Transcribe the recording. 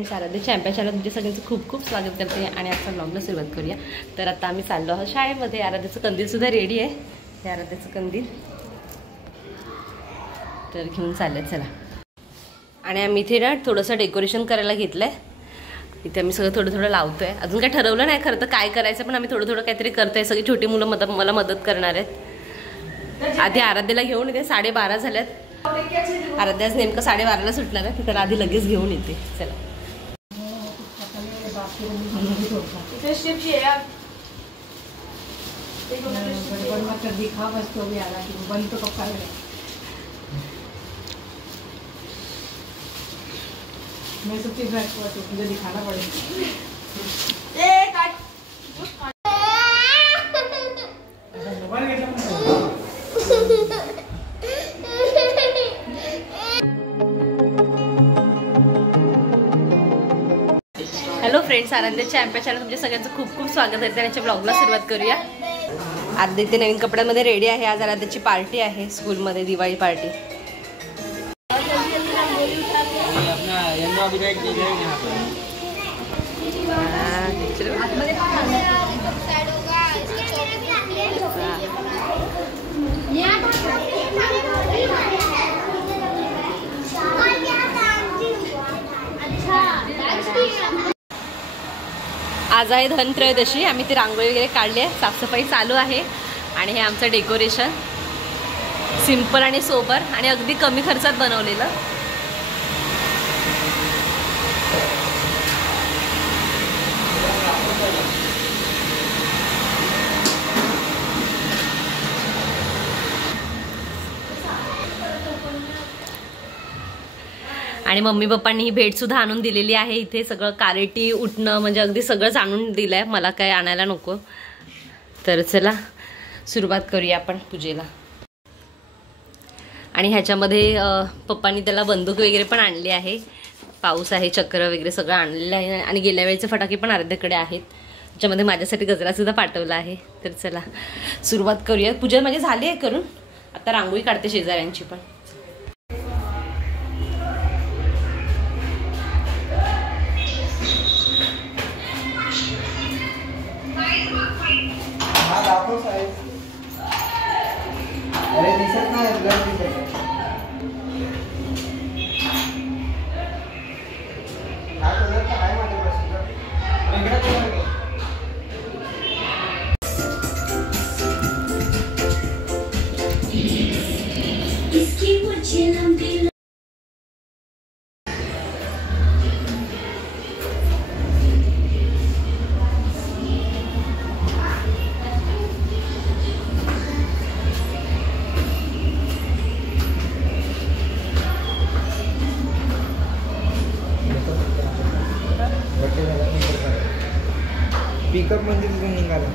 फ्रेंड्स, Aaradhya champion channel तुमच्या सगळ्यांचं खूप खूप स्वागत करते आणि आजच्या ब्लॉगला सुरुवात करूया. तर आता आम्ही चाललो आहोत शाळेमध्ये. आराध्याचं कंदीलसुद्धा रेडी आहे. हे आराध्याचं कंदील तर घेऊन चाललं. चला. आणि आम्ही इथे ना थोडंसं डेकोरेशन करायला घेतलं आहे. इथे आम्ही सगळं थोडं थोडं लावतो आहे. अजून काय ठरवलं नाही खरं तर काय करायचं, पण आम्ही थोडं थोडं काहीतरी करतो आहे. सगळी छोटी मुलं मला मदत करणार आहेत. आधी आराध्याला घेऊन येते. 12:30 झाल्यात. आराध्याच नेमकं 12:30ला सुटणार आहे. तिकडे आधी लगेच घेऊन येते. चला. मैं सबके घर पर मुझे दिखाना पड़ेगा. Hello friends, Aaradhya champion channel तुमच्या सगळ्यांचं खूप खूप स्वागत आहे. त्याच्या ब्लॉगला सुरुवात करूया. आराध्या इथे नवीन कपड्यांमध्ये रेडी आहे. आज आराध्याची पार्टी आहे स्कूलमध्ये, दिवाळी पार्टी. आज आहे धनत्रयोदशी. आम्ही ती रांगोळी वगैरे काढली आहे. साफसफाई चालू आहे. आणि हे आमचं डेकोरेशन सिंपल आणि सोबर आणि अगदी कमी खर्चात बनवलेलं. आणि मम्मी पप्पांनी ही भेटसुद्धा आणून दिलेली आहे. इथे सगळं कारेटी उठणं म्हणजे अगदी सगळंच आणून दिलं आहे. मला काय आणायला नको. तर चला सुरुवात करूया आपण पूजेला. आणि ह्याच्यामध्ये पप्पांनी त्याला बंदूक वगैरे पण आणली आहे. पाऊस आहे, चक्र वगैरे सगळं आणलेलं आहे. आणि गेल्या वेळेचे फटाके पण आराध्याकडे आहेत. त्याच्यामध्ये माझ्यासाठी गजरासुद्धा पाठवला आहे. तर चला सुरुवात करूया. पूजा माझी झाली आहे करून. आता रांगोळी काढते शेजाऱ्यांची पण. अरे दिसत नाही, ब्लड दिसत. पिकअप मध्ये निघाला.